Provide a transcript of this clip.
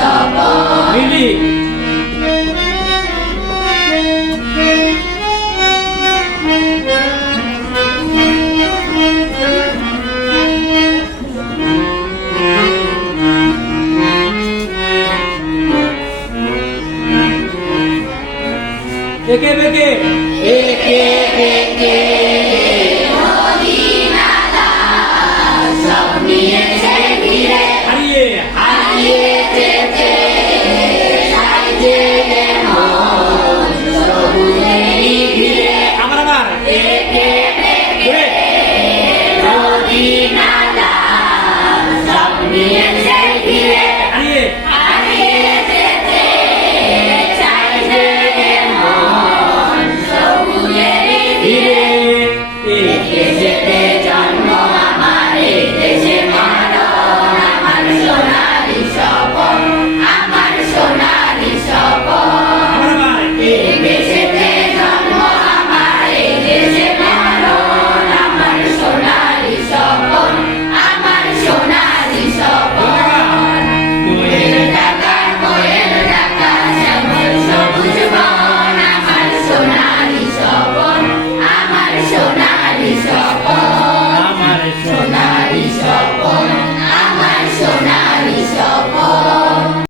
Lily. Beke beke. Beke. Sabina la, sabina